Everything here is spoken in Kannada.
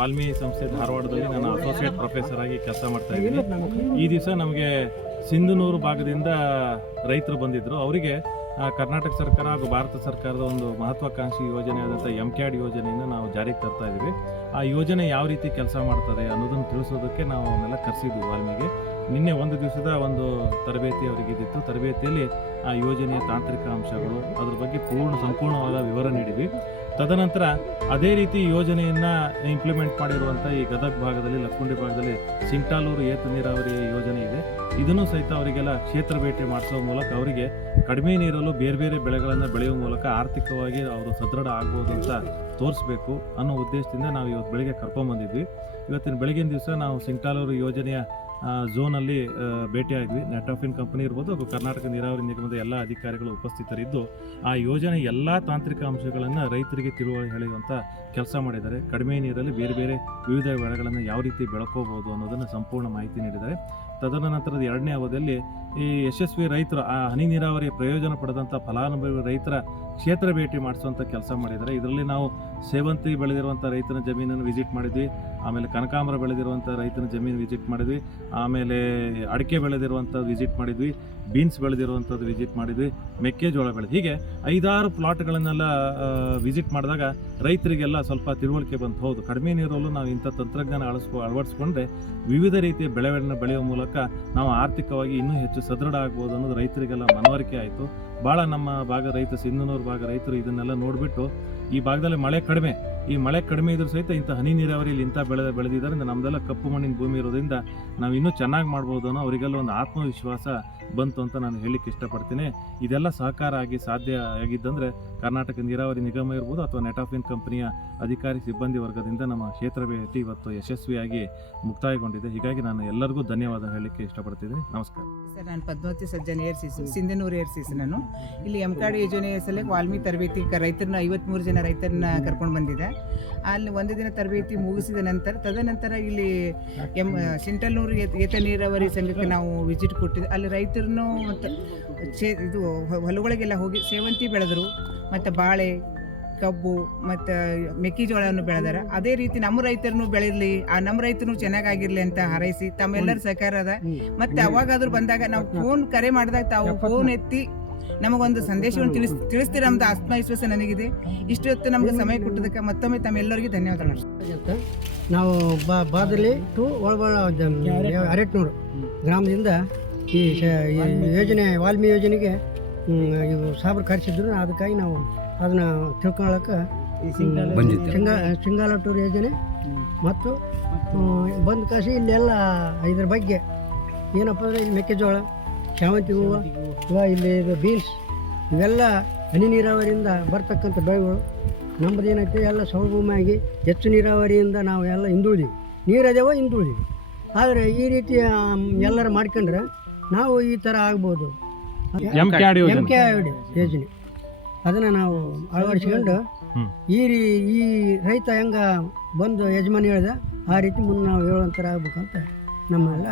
ವಾಲ್ಮೀಕಿ ಸಂಸ್ಥೆ ಧಾರವಾಡದಲ್ಲಿ ನಾನು ಅಸೋಸಿಯೇಟ್ ಪ್ರೊಫೆಸರ್ ಆಗಿ ಕೆಲಸ ಮಾಡ್ತಾ ಇದ್ದೀನಿ. ಈ ದಿವಸ ನಮಗೆ ಸಿಂಧನೂರು ಭಾಗದಿಂದ ರೈತರು ಬಂದಿದ್ದರು. ಅವರಿಗೆ ಕರ್ನಾಟಕ ಸರ್ಕಾರ ಹಾಗೂ ಭಾರತ ಸರ್ಕಾರದ ಒಂದು ಮಹತ್ವಾಕಾಂಕ್ಷಿ ಯೋಜನೆ ಆದಂಥ MCAD ಯೋಜನೆಯನ್ನು ನಾವು ಜಾರಿಗೆ ತರ್ತಾ ಇದ್ದೀವಿ. ಆ ಯೋಜನೆ ಯಾವ ರೀತಿ ಕೆಲಸ ಮಾಡ್ತದೆ ಅನ್ನೋದನ್ನು ತಿಳಿಸೋದಕ್ಕೆ ನಾವು ಅವನ್ನೆಲ್ಲ ಕರೆಸಿದ್ವಿ ವಾಲ್ಮೀಗೆ. ನಿನ್ನೆ ಒಂದು ದಿವಸದ ಒಂದು ತರಬೇತಿ ಅವರಿಗಿದ್ದಿತ್ತು. ತರಬೇತಿಯಲ್ಲಿ ಆ ಯೋಜನೆಯ ತಾಂತ್ರಿಕ ಅಂಶಗಳು ಅದ್ರ ಬಗ್ಗೆ ಸಂಪೂರ್ಣವಾದ ವಿವರ ನೀಡಿದ್ವಿ. ತದನಂತರ ಅದೇ ರೀತಿ ಯೋಜನೆಯನ್ನು ಇಂಪ್ಲಿಮೆಂಟ್ ಮಾಡಿರುವಂಥ ಈ ಗದಗ ಭಾಗದಲ್ಲಿ, ಲಕ್ಕುಂಡಿ ಭಾಗದಲ್ಲಿ ಸಿಂಗ್ಟಾಲೂರು ಏತ ನೀರಾವರಿ ಯೋಜನೆ ಇದೆ. ಇದನ್ನು ಸಹಿತ ಅವರಿಗೆಲ್ಲ ಕ್ಷೇತ್ರ ಭೇಟಿ ಮಾಡಿಸೋ ಮೂಲಕ ಅವರಿಗೆ ಕಡಿಮೆ ನೀರಲ್ಲೂ ಬೇರೆ ಬೇರೆ ಬೆಳೆಗಳನ್ನು ಬೆಳೆಯುವ ಮೂಲಕ ಆರ್ಥಿಕವಾಗಿ ಅವರು ಸದೃಢ ಆಗ್ಬೋದು ಅಂತ ತೋರಿಸ್ಬೇಕು ಅನ್ನೋ ಉದ್ದೇಶದಿಂದ ನಾವು ಇವತ್ತು ಬೆಳಿಗ್ಗೆ ಕರ್ಕೊಂಡ್ಬಂದಿದ್ವಿ. ಇವತ್ತಿನ ಬೆಳಗಿನ ದಿವಸ ನಾವು ಸಿಂಗ್ಟಾಲೂರು ಯೋಜನೆಯ ಝೋನಲ್ಲಿ ಭೇಟಿಯಾದ್ವಿ. ನೆಟಾಫಿನ್ ಕಂಪನಿ ಇರ್ಬೋದು ಹಾಗೂ ಕರ್ನಾಟಕ ನೀರಾವರಿ ನಿಗಮದ ಎಲ್ಲ ಅಧಿಕಾರಿಗಳು ಉಪಸ್ಥಿತರಿದ್ದು ಆ ಯೋಜನೆ ಎಲ್ಲ ತಾಂತ್ರಿಕ ಅಂಶಗಳನ್ನು ರೈತರಿಗೆ ತಿಳುವಳಿ ಹೇಳುವಂಥ ಕೆಲಸ ಮಾಡಿದ್ದಾರೆ. ಕಡಿಮೆ ನೀರಲ್ಲಿ ಬೇರೆ ಬೇರೆ ವಿವಿಧ ಬೆಳೆಗಳನ್ನು ಯಾವ ರೀತಿ ಬೆಳ್ಕೋಬೋದು ಅನ್ನೋದನ್ನು ಸಂಪೂರ್ಣ ಮಾಹಿತಿ ನೀಡಿದ್ದಾರೆ. ತದನಂತರದ ಎರಡನೇ ಅವಧಿಯಲ್ಲಿ ಈ ಯಶಸ್ವಿ ರೈತರು ಆ ಹನಿ ನೀರಾವರಿಯ ಪ್ರಯೋಜನ ಪಡೆದಂಥ ಫಲಾನುಭವಿ ರೈತರ ಕ್ಷೇತ್ರ ಭೇಟಿ ಮಾಡಿಸುವಂಥ ಕೆಲಸ ಮಾಡಿದ್ದಾರೆ. ಇದರಲ್ಲಿ ನಾವು ಸೇವಂತಿ ಬೆಳೆದಿರುವಂಥ ರೈತನ ಜಮೀನನ್ನು ವಿಸಿಟ್ ಮಾಡಿದ್ವಿ. ಆಮೇಲೆ ಕನಕಾಂಬರ ಬೆಳೆದಿರುವಂಥ ರೈತನ ಜಮೀನು ವಿಸಿಟ್ ಮಾಡಿದ್ವಿ. ಆಮೇಲೆ ಅಡಿಕೆ ಬೆಳೆದಿರುವಂಥದ್ದು ವಿಸಿಟ್ ಮಾಡಿದ್ವಿ. ಬೀನ್ಸ್ ಬೆಳೆದಿರುವಂಥದ್ದು ವಿಸಿಟ್ ಮಾಡಿದ್ವಿ. ಮೆಕ್ಕೆಜೋಳ ಬೆಳೆದು ಹೀಗೆ 5-6 ಪ್ಲಾಟ್ಗಳನ್ನೆಲ್ಲ ವಿಸಿಟ್ ಮಾಡಿದಾಗ ರೈತರಿಗೆಲ್ಲ ಸ್ವಲ್ಪ ತಿಳುವಳಿಕೆ ಬಂತು. ಹೌದು, ಕಡಿಮೆ ನೀರಲ್ಲೂ ನಾವು ಇಂಥ ತಂತ್ರಜ್ಞಾನ ಅಳವಡಿಸ್ಕೊಂಡ್ರೆ ವಿವಿಧ ರೀತಿಯ ಬೆಳೆಗಳನ್ನು ಬೆಳೆಯುವ ಮೂಲಕ ನಾವು ಆರ್ಥಿಕವಾಗಿ ಇನ್ನೂ ಹೆಚ್ಚು ಸದೃಢ ಆಗ್ಬೋದು ಅನ್ನೋದು ರೈತರಿಗೆಲ್ಲ ಮನವರಿಕೆ ಆಯಿತು. ಭಾಳ ನಮ್ಮ ಭಾಗ ರೈತ ಸಿಂಧನೂರು ಭಾಗ ರೈತರು ಇದನ್ನೆಲ್ಲ ನೋಡಿಬಿಟ್ಟು ಈ ಭಾಗದಲ್ಲಿ ಮಳೆ ಕಡಿಮೆ ಇದ್ರೂ ಸಹಿತ ಇಂಥ ಹನಿ ನೀರಾವರಿಯಲ್ಲಿ ಇಂಥ ಬೆಳೆದಿದ್ದಾರೆ, ನಮ್ಮದೆಲ್ಲ ಕಪ್ಪು ಮಣ್ಣಿನ ಭೂಮಿ ಇರೋದ್ರಿಂದ ನಾವು ಇನ್ನೂ ಚೆನ್ನಾಗಿ ಮಾಡ್ಬೋದು ಅನ್ನೋ ಅವರಿಗೆಲ್ಲ ಒಂದು ಆತ್ಮವಿಶ್ವಾಸ ಬಂತು ಅಂತ ನಾನು ಹೇಳಲಿಕ್ಕೆ ಇಷ್ಟಪಡ್ತೀನಿ. ಇದೆಲ್ಲ ಸಹಕಾರ ಆಗಿ ಸಾಧ್ಯ ಆಗಿದ್ದಂದರೆ ಕರ್ನಾಟಕ ನೀರಾವರಿ ನಿಗಮ ಇರ್ಬೋದು ಅಥವಾ ನೆಟಾಫಿನ್ ಕಂಪನಿಯ ಅಧಿಕಾರಿ ಸಿಬ್ಬಂದಿ ವರ್ಗದಿಂದ ನಮ್ಮ ಕ್ಷೇತ್ರ ಭೇಟಿ ಇವತ್ತು ಯಶಸ್ವಿಯಾಗಿ ಮುಕ್ತಾಯಗೊಂಡಿದೆ. ಹೀಗಾಗಿ ನಾನು ಎಲ್ಲರಿಗೂ ಧನ್ಯವಾದ ಹೇಳಲಿಕ್ಕೆ ಇಷ್ಟಪಡ್ತಿದ್ದೀನಿ. ನಮಸ್ಕಾರ ಸರ್. ನಾನು ಪದ್ಮಾವತಿ ಸಜ್ಜನ್ ಏರ್ಸಿಸು ಸಿಂಧನೂರು ಏರ್ಸಿಸು. ನಾನು ಇಲ್ಲಿ MCAD ಯೋಜನೆ ಸಲಕ್ಕೆ ವಾಲ್ಮೀಕಿ ತರಬೇತಿ ರೈತರನ್ನ 53 ಜನ ರೈತರನ್ನ ಕರ್ಕೊಂಡು ಬಂದಿದ್ದೆ. ಅಲ್ಲಿ ಒಂದು ದಿನ ತರಬೇತಿ ಮುಗಿಸಿದ ನಂತರ ತದನಂತರ ಇಲ್ಲಿ ಸಿಂಟಲ್ನೂರು ಏತ ನೀರಾವರಿ ಸಂಘಕ್ಕೆ ನಾವು ವಿಸಿಟ್ ಕೊಟ್ಟಿದ್ದೆ. ಅಲ್ಲಿ ರೈತರನ್ನು ಮತ್ತು ಇದು ಹೊಲಗಳಿಗೆಲ್ಲ ಹೋಗಿ ಸೇವಂತಿ ಬೆಳೆದರು, ಮತ್ತು ಬಾಳೆ, ಕಬ್ಬು ಮತ್ತು ಮೆಕ್ಕೆಜೋಳವನ್ನು ಬೆಳೆದಾರೆ. ಅದೇ ರೀತಿ ನಮ್ಮ ರೈತರನ್ನು ಬೆಳಿರಲಿ, ನಮ್ಮ ರೈತರು ಚೆನ್ನಾಗಿರಲಿ ಅಂತ ಹಾರೈಸಿ ತಮ್ಮೆಲ್ಲರ ಸಹಕಾರ ಅದ. ಮತ್ತು ಅವಾಗಾದ್ರೂ ಬಂದಾಗ ನಾವು ಫೋನ್ ಕರೆ ಮಾಡಿದಾಗ ತಾವು ಫೋನ್ ಎತ್ತಿ ನಮಗೊಂದು ಸಂದೇಶವನ್ನು ತಿಳಿಸ್ತೀರ ಅಂತ ಆತ್ಮವಿಶ್ವಾಸ ನನಗಿದೆ. ಇಷ್ಟೊತ್ತು ನಮಗೆ ಸಮಯ ಕೊಟ್ಟದಕ್ಕೆ ಮತ್ತೊಮ್ಮೆ ತಮ್ಮೆಲ್ಲರಿಗೂ ಧನ್ಯವಾದಗಳು. ನಾವು ಬಾದಲಿ ಟು ಒಳಬಳ ಅರೆಟ್ನೂರು ಗ್ರಾಮದಿಂದ ಈ ಯೋಜನೆ ವಾಲ್ಮೀಕಿ ಯೋಜನೆಗೆ ಇವು ಸಾಬ್ರು ಕರೆಸಿದ್ರು. ಅದಕ್ಕಾಗಿ ನಾವು ಅದನ್ನು ತಿಳ್ಕೊಳ್ಳೋಕೆ ಸಿಂಗಾಲಟೂರು ಯೋಜನೆ ಮತ್ತು ಬಂದು ಕಾಸಿ ಇಲ್ಲೆಲ್ಲ ಇದ್ರ ಬಗ್ಗೆ ಏನಪ್ಪ ಅಂದರೆ ಇಲ್ಲಿ ಮೆಕ್ಕೆಜೋಳ, ಶಾವಂತಿ ಹೂವು, ಇಲ್ಲಿ ಇದು ಬೀನ್ಸ್, ಇವೆಲ್ಲ ಹನಿ ನೀರಾವರಿಯಿಂದ ಬರ್ತಕ್ಕಂಥ ಬೆಳೆಗಳು. ನಮ್ಮದು ಏನೈತೆ ಎಲ್ಲ ಸೌಭೂಮಿಯಾಗಿ ಹೆಚ್ಚು ನೀರಾವರಿಯಿಂದ ನಾವು ಎಲ್ಲ ಹಿಂದುಳಿದೀವಿ, ನೀರದೇವೋ ಹಿಂದುಳಿದೀವಿ. ಆದರೆ ಈ ರೀತಿ ಎಲ್ಲರೂ ಮಾಡ್ಕೊಂಡ್ರೆ ನಾವು ಈ ಥರ ಆಗ್ಬೋದು. MCAD ಯೋಜನೆ ಅದನ್ನು ನಾವು ಅಳವಡಿಸ್ಕೊಂಡು ಈ ರೈತ ಹೆಂಗ ಬಂದು ಯಜಮಾನಿ ಹೇಳ್ದ ಆ ರೀತಿ ಮುಂದೆ ನಾವು ಹೇಳುವಂಥರ ಆಗ್ಬೇಕಂತ ನಮ್ಮೆಲ್ಲ